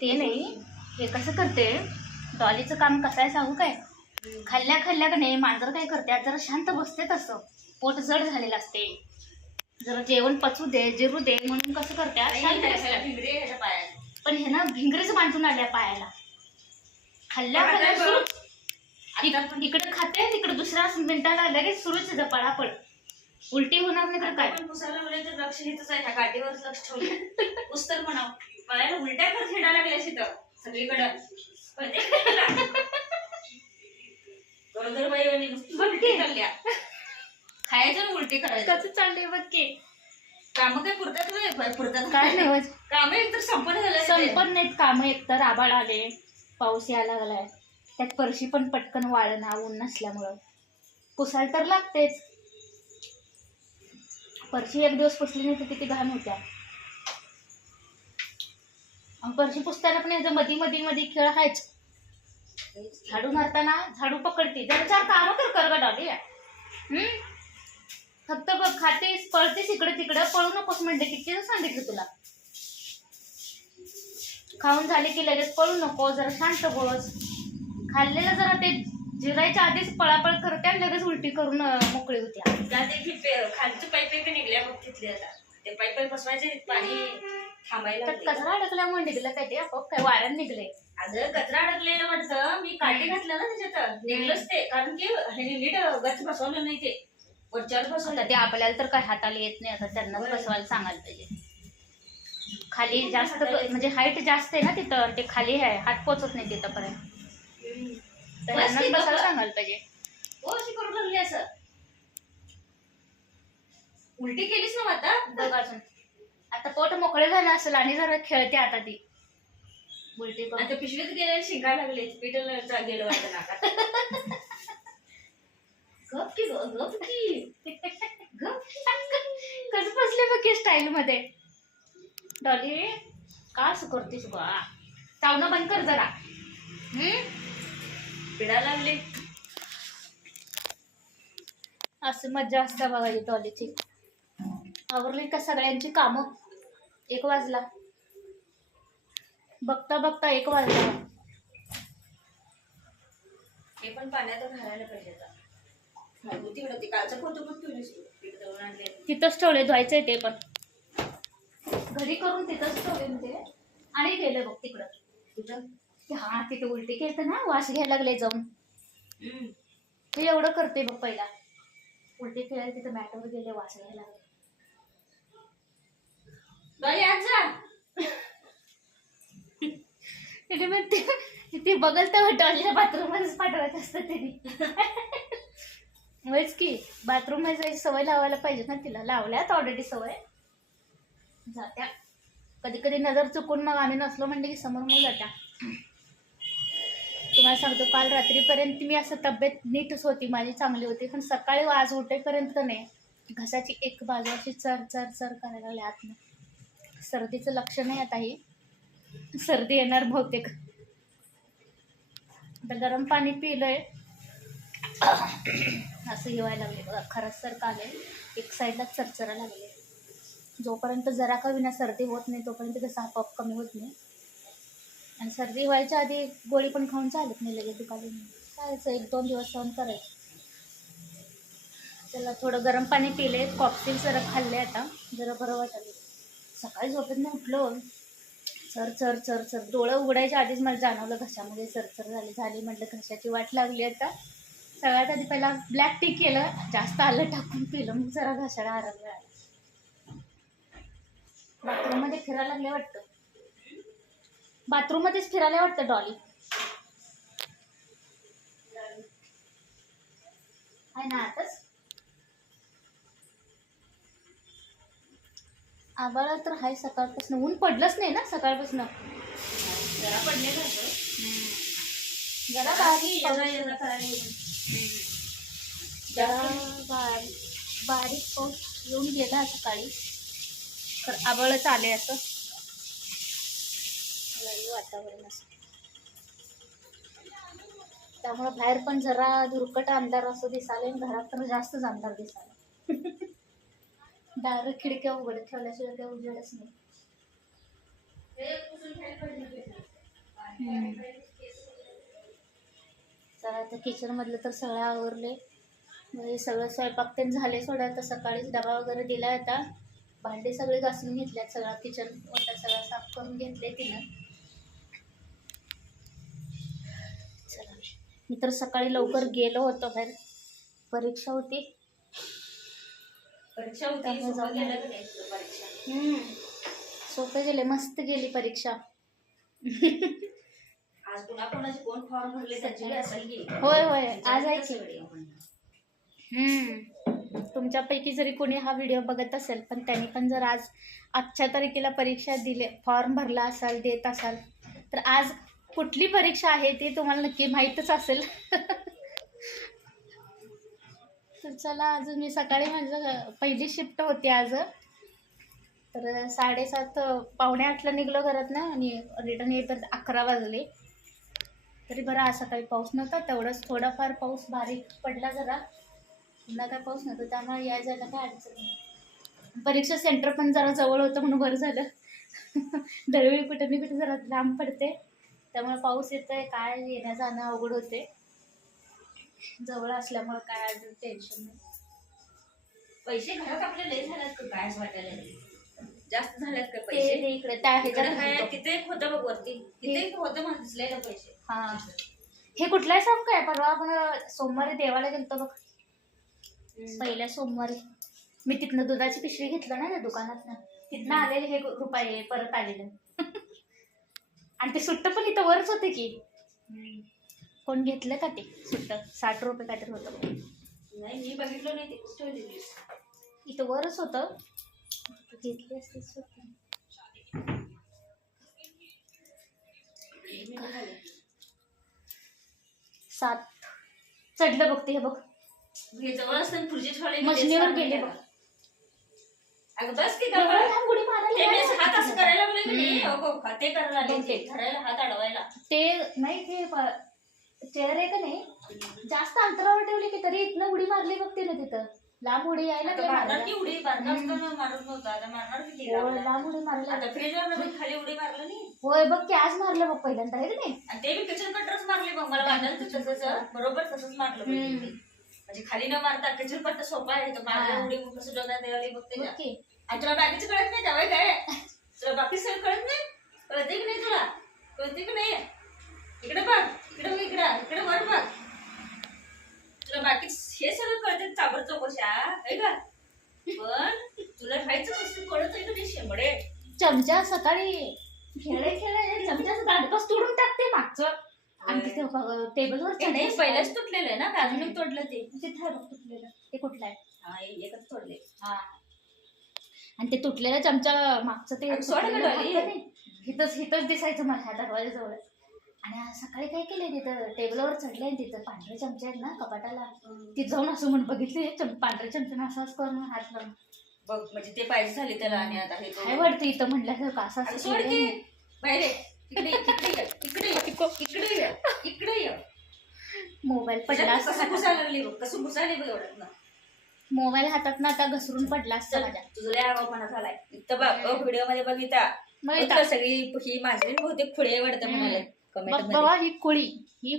ते नाही, हे कसं करते डॉलीचं काम कसं आहे सांगू काय? खाल्ल्या खाल्ल्या का नाही मांजर काय करते जरा शांत बसते, तसं पोट जड झालेलं असते, जरा जेवण पचू दे जिरू दे म्हणून कसं करते शांत बसते. पण हे ना भिंगरीच बांधून आल्या पायाला. खाल्ल्या खाल्ल्या इकडे खाते तिकडे दुसऱ्या मिनिटाला लगेच सुरूच पळापळ. उलटी होणार नाही तर काय? पण पुसायला लागले तर लक्ष हेच आहे, ह्या गाठीवरच लक्ष ठेवलं. पुस्तक म्हणाव पायाला उलट्या कर खेळा लागल्या तिथं सगळीकडं. गरोदर बाई आणि नुसती चालल्या खायचं उलटी करायचं. कसं चाललंय बघ की. काम काय पुरतात काय नाही काम एकतर संपन्न झालं. संपन्न नाहीत काम. एकतर आबाळ आले, पाऊस यायला लागलाय, त्यात फरशी पण पटकन वाळना ऊन नसल्यामुळं. पुसायला तर लागतेच. फरशी एक दिवस पुसली नाही तर किती घाण होत्या. फरशी पुसताना पण याचं मधी मधी मध्ये खेळ हायच. झाडू मारताना झाडू पकडते, जरा चार कामं तर कर ग डॉली. फक्त बघ खातेस पळतेस इकडे तिकडे, पळू नकोस म्हणते किती सांगितलं तुला. खाऊन झाले की लगेच पळू नको, जरा शांत बस. खाल्लेलं जरा ते जिरायच्या आधीच पळापळ करते आणि लगेच उलटी करून मोकळी होत्या. खालचं पाईप निघल्या बघ तिथले. आता ते पाईप बसवायचे पाणी थांबायला. कचरा अडकल्यामुळे निघलं काय ते आपोआप, काय वाऱ्याने निघले? अगं कचरा अडकलेलं वाटतं, मी काठी घातलं ना त्याच्यात निघलंच ते. कारण की नीट गच बसवलं नाही, ते वरच्यावर बसवलं. ते आपल्याला तर काय हाताला येत नाही, आता त्यांना बसवायला सांगायला पाहिजे. खाली जास्त म्हणजे हाईट जास्त आहे ना तिथं, ते खाली आहे हात पोचत नाही तिथंपर्यंत. बसायला सांगायला पाहिजे. हो अशी करून लागली असं. उलटी केलीस ना आता बघ अजून. आता पोट मोकळे झालं असेल आणि जरा खेळते आता ती उलटी करून. आता पिशवीत गेले शिंकायला लागले, पिठल गेलं वाटतं नाकात. गप की गप की गप. कसं बसले बघ की स्टाईल मध्ये. डॉली का असं करतेस बा? चावणं बंद कर जरा. पिढा लागले. असं मज्जा असते बघा डॉलीची. आवरली का सगळ्यांची कामं? 1 वाजला. बघता बघता 1 वाजला. हे पण पाण्यात घालायला पाहिजे आता. तिकडं ते कालचं फोटो पण ठेवलीस तू, तिकडे जाऊन आणले. तिथंच ठेवले, धुवायचंय ते पण. घरी करून तिथंच ठेवले म्हणजे. आणि गेलं बघ तिकडं. कुठं? हा तिथे उलटी केलं ना, वास घ्यायला लागले जाऊन. ते एवढं करते बघ पहिला. उलटी केलं तिथं मॅटवर गेले, वास घ्यायला लागले. ते बघल तर डॉलीच्या बाथरूम मध्येच पाठवायचं असतं त्यांनी. होयच की, बाथरूम मध्ये जायची सवय लावायला पाहिजे ना तिला. लावल्यात ऑलरेडी सवय. जात्या कधी कधी नजर चुकून मग आम्ही नसलो म्हणले की समोर मग जात्या. तुम्हाला सांगतो काल रात्रीपर्यंत मी असं तब्येत नीटच होती माझी, चांगली होती. पण सकाळी आज उठेपर्यंत नाही घशाची एक बाजू अशी चर चर चर करायला लागली आतनं. सर्दीचं लक्षण आहे आता. ही सर्दी येणार बहुतेक. आता गरम पाणी पिलंय असं हिवायला लागले बघा. खरंच सर आले, एक साईडला चरचरा लागले. जोपर्यंत जरा का विना सर्दी होत नाही तोपर्यंत कसं आपोआप कमी होत नाही. आणि सर्दी व्हायच्या आधी गोळी पण खाऊन चालत नाही, लगेच दुखायला नाही. खायचं 1-2 दिवस सहन करायचं. त्याला थोडं गरम पाणी पिले, कॉकटेल जरा खाल्ले, आता जरा बरं वाटलं. सकाळी झोपेत नाही उठलं, चर चर चर चर. डोळं उघडायच्या आधीच मला जाणवलं घशामध्ये चरचर झाली. म्हटलं घशाची वाट लागली आता. सगळ्यात आधी पहिला ब्लॅक टी केलं, जास्त आलं टाकून पिलं, मग जरा घशाला आराम मिळाला. बाथरूम मध्ये फिरायला लागले वाटतं. बाथरूम मध्येच फिरायला वाटतं डॉली. आहे ना आताच. आबाळा तर हाय सकाळपासून. ऊन पडलंच नाही ना सकाळपासून. जरा पडले जरा बारीक पाऊस येऊन गेला सकाळी. तर आबाळच आले असं वातावरण असं. त्यामुळं बाहेर पण जरा धुरकट अंधार असं दिसायला, घरात तर जास्तच अंधार दिसायला. डायरेक्ट खिडक्या उघड ठेवल्याशिवाय काही उजेडच नाही. आता किचन मधलं तर सगळं आवरले. हे सगळं स्वयंपाक ते झाले सोडा. आता सकाळीच डबा वगैरे दिलाय. आता भांडे सगळे घासून घेतल्यात. सगळा किचन ओटा सगळा साफ करून घेतले तिनं. चला, मी तर सकाळी लवकर गेलो होतो बाहेर. परीक्षा होती. परीक्षा होती. त्यामुळे सोपं जाऊन गेलं आले. का नाही तुला परीक्षा? सोपे गेले, मस्त गेली परीक्षा. आज पुन्हा कोणाचे कोण फॉर्म भरले त्याची असेल की. होय होय, आज आहे की. सगळे आपण. तुमच्यापैकी जरी कोणी हा व्हिडिओ बघत असेल, पण त्यांनी पण जर आज आजच्या तारखेला परीक्षा दिले, फॉर्म भरला असाल, देत असाल, तर आज कुठली परीक्षा आहे ते तुम्हाला नक्की माहीतच असेल. तर चला, अजून मी सकाळी माझं पहिली शिफ्ट होती आज. तर 7:30 पावणे 8ला निघलो घरात ना, आणि रिटर्न येत 11 वाजले. तरी बरं आज सकाळी पाऊस नव्हता. तेवढंच थोडाफार पाऊस बारीक पडला जरा. पुन्हा काय पाऊस नव्हतं, त्यामुळे या जायला काय अडचण नाही. परीक्षा सेंटर पण जरा जवळ होतं म्हणून बरं झालं. दरवेळी कुठे ना कुठे जरा लांब पडते, त्यामुळे पाऊस येतोय काय येण्या जाणं अवघड होते. जवळ असल्यामुळे काय अजून टेन्शन नाही. पैसे घरात आपले लय झाल्यात का काय असं वाटायला लागले. जास्त झाल्यात का ते पैसे? इकडे त्या इकडे ह्याच्यात आहे, घालतो. तिथे एक होतं बघ वरती. तिथे एक होतं मला दिसलेलं पैसे. हा, हे कुठलाही सांग काय, परवा आपण सोमवारी देवाला गेलतो बघ. पहिल्या सोमवारी मी तिथनं दुधाची पिशवी घेतलं ना त्या दुकानात. तिथनं आलेले हे रुपये परत आलेलं. आणि ते सुट्ट पण इथं वरच होते की. कोण घेतलं का ते सुट्ट? 60 रुपये काहीतरी होतं. नाही, मी बघितलं नाही ते. कुठं ठेवलेली? इथं वरच होतं. घेतली असते सुट्ट. 7 चढलं बघते हे बघ. हे जवळ असताना खुर्ची ठेवली. मशनीवर गेले बघ. अगं बस की एवढं गं. लांब उडी मारायला ते मी काय हात असं वाटतं? करायला लागले की नाही, हो, ते करायला लागले. बहुतेक. ते धरायला हात अडवायला. ते नाही, ते चेअर आहे का नाही, जास्त अंतरावर ठेवली की तरी इथनं उडी मारली बघते ना. तिथं लांब उडी यायला आता काय मारणार मारायला. की उडी मारणार असताना मारत नव्हता. आता मारणार किती होय, लांब? लांब उडी मारायला. आता फ्रीजवर नवीन खाली उडी मारलं नाही. होय बघ की, आज मारलं बघ पहिल्यांदा आहे का नाही. आणि ते मी किचन कटरच मारले बघ. मला वाटायला तर तसंच बरोबर तसंच मारलं पाहिजे. म्हणजे खाली न मारता किचन कट्टर सोपा आहे. तर मारल्या उडी मग कसं डोक्यात यायला बघ बघ त्याच्या. की. आणि तुला बाकीचं कळत नाही त्यावेळी काय? तुला बाकी सगळं कळत नाही? कळते की नाही तुला? कळते की नाही? इकडे बघ, इकडे बघ, इकडे वर बघ. तुला बाकी हे सगळं कळते चाबर चौकशा आहे का? पण तुला राहायचं कसं कळत आहे का नाही शेंबडे? चमचा सकाळी खेळे चमच्याचं दांडकच तोडून टाकते मागचं. आणि तिथे टेबलवर नाही, पहिल्याच तुटलेलं आहे ना, अजून तोडलं ते. तिथे आहे बघ तुटलेलं. ते कुठलं आहे? हा, एकच तोडले. हा, आणि ते तुटलेल्या चमचा मागचं ते आणि सोड तुटलेलं गं डॉली. हात नाही. हिथंच दिसायचं मला दरवाजाजवळ. आणि आज सकाळी काय केलंय, तिथं टेबलवर चढले, तिथं पांढरे चमचे आहेत ना कपाटाला. तिथं जाऊन असं म्हणून बघितले पांढरे चमचे असं करून हात लावून बघ, म्हणजे ते पाहिजे झाले त्याला. आणि आता हे काय वाटतं इथं म्हटल्यासारखं असं आणि असं सोड केलंय की. मी. बाहेर ये. इकडे ये, इकडे ये, इकडे ये, इकडे ये, इकडे ये. मोबाईल पडला त्याच्यात असता कसं हातात. घुसायला लागली बघ, कसं घुसायला बघ एवढ्यात ना. मोबाईल हातात ना आता घसरून पडला असता माझ्या. तुझं लय आगाऊपणा झालाय. इथं बघ, व्हिडिओ मध्ये बघिता बघितलं. सगळी ही माझी बहुतेक खुळे वाटतं म्हणाले कमेंट बघ मध्ये. बाबा, ही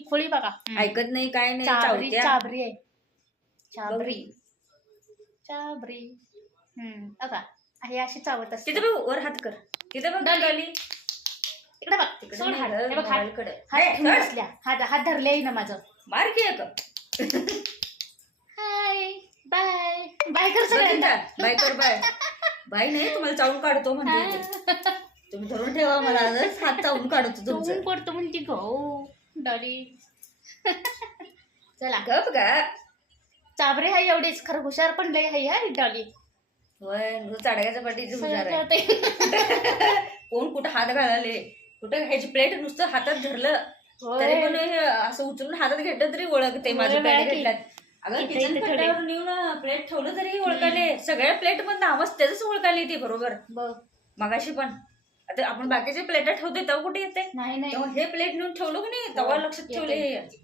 खोळी बघा. ऐकत नाही काय नाही. चाबरी चावत्या. चाबरी आहे. चाबरी. बघा, हे अशी चावत असते. तिथे बघ, वर हात कर. तिथे बघ डॉली. इकडे बघ, तिकडे सोड नाही हात. गं, हे बघ, हात मोबाईलकडे. हात ठेवून बसल्या. हात धरले ना माझं. मार की एक. हाय, बाय बाय कर सगळ्यांना. बाय कर. बाय नाही, तुम्हाला चावून काढतो म्हणते ते. तुम्ही धरून ठेवा मला. आजच हात चावून काढतो तुमचं. तू करतो म्हणते गो डॉली. चला, गप का. चाबरी हाय एवढीच, खरं हुशार पण लय हाय हा डॉली. होय, चाडग्याच्या पाठीची हुशार आहे. होय. कोण कुठं हात घालाले, कुठं ह्याची प्लेट नुसतं हातात धरलं तरी पण हे असं उचलून हातात घेतलं तरी ओळखते माझं प्लेट घेतल्यात. अगं इथे- किचन इथे कट्ट्यावर नेऊन प्लेट ठेवलं तरी ओळखाले. सगळ्या प्लेट पण नावच त्याच ओळखाले ती बरोबर. बघ, मगाशी पण आता आपण बाकीचे प्लेट ठेवते तेव्हा कुठे येते, नाही तेव्हा हे प्लेट नेऊन ठेवलं की नाही तेव्हा लक्षात ठेवले.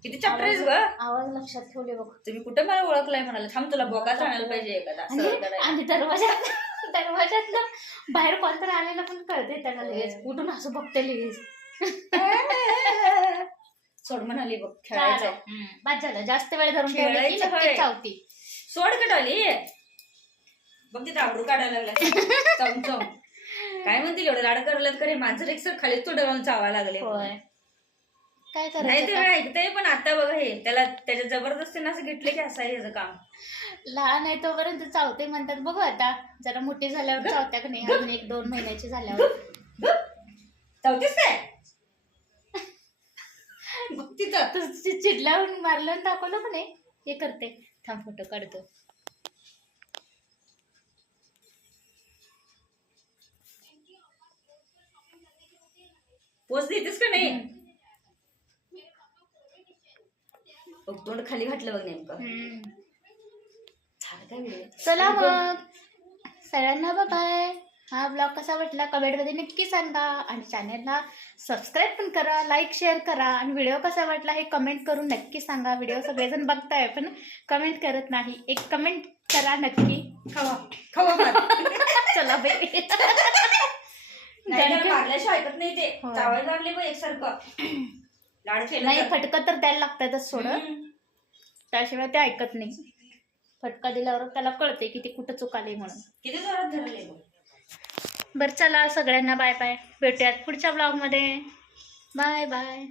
किती चॅप्टर आहेस ग. आवाज लक्षात ठेवले बघ. तुम्ही कुठे मला ओळखलाय म्हणाले. थांब तुला बोकाच आणायला पाहिजे एखादा. आणि दरवाजात बाहेर कोणतरी आलेलं पण कळते त्याला लगेच. कुठून असं बघते लगेच. सोड म्हणाली बघ खेळायचं. बाद झालं, जास्त वेळ धरून ठेवली की खेळायचं नक्कीच होय. चावती. सोड का डॉली, बघ तिथे आबरू काढायला लागल्या चावून चावून. काय म्हणतील एवढं लाड करायला करे मांजर एकसर खालीच तो डरावून चावा लागले. होय, काय नाही करायचं ते आता? ऐकतंय, पण आता बघ हे त्याला त्याच्या जबरदस्तीनं असं घेतलं की असं आहे याचं काम. लहान आहे तोपर्यंत चावते म्हणतात, बघू आता जरा मोठी झाल्यावर चावत्या का नाही, अजून 1-2 महिन्याची झाल्यावर. चावतेस काय बघ तिथं. तू चिडल्यावर मारलं आणि दाखवलं पण नाही, हे करते. थांब फोटो काढतो. पोच देतेस का नाही. बघ तोंड खाली घातलं बघ नेमकं. झालं काय व्हिडिओ. चला मग सगळ्यांना बाय. हा ब्लॉग कसा वाटला कमेंटमध्ये नक्की सांगा आणि चॅनलला सबस्क्राईब पण करा, लाईक शेअर करा आणि व्हिडिओ कसा वाटला हे कमेंट करून नक्की सांगा. व्हिडिओ सगळेजण बघताय पण कमेंट करत नाही, एक कमेंट करा नक्की. खवा खवा मार. चला बाई. नाही त्याला मारल्याशिवाय ऐकत नाही ते. होय. चावायला लागले बघ एकसारखं लाड केलं नाही तर. फटकं तर द्यायला लागतातच सोड, त्याशिवाय ते ऐकत नाही. फटका दिल्यावर त्याला कळते की ते कुठं चुकाले म्हणून. किती जोरात धरले बघ. बरं चला सगळ्यांना बाय बाय, भेटूयात पुढच्या ब्लॉगमध्ये. Bye bye.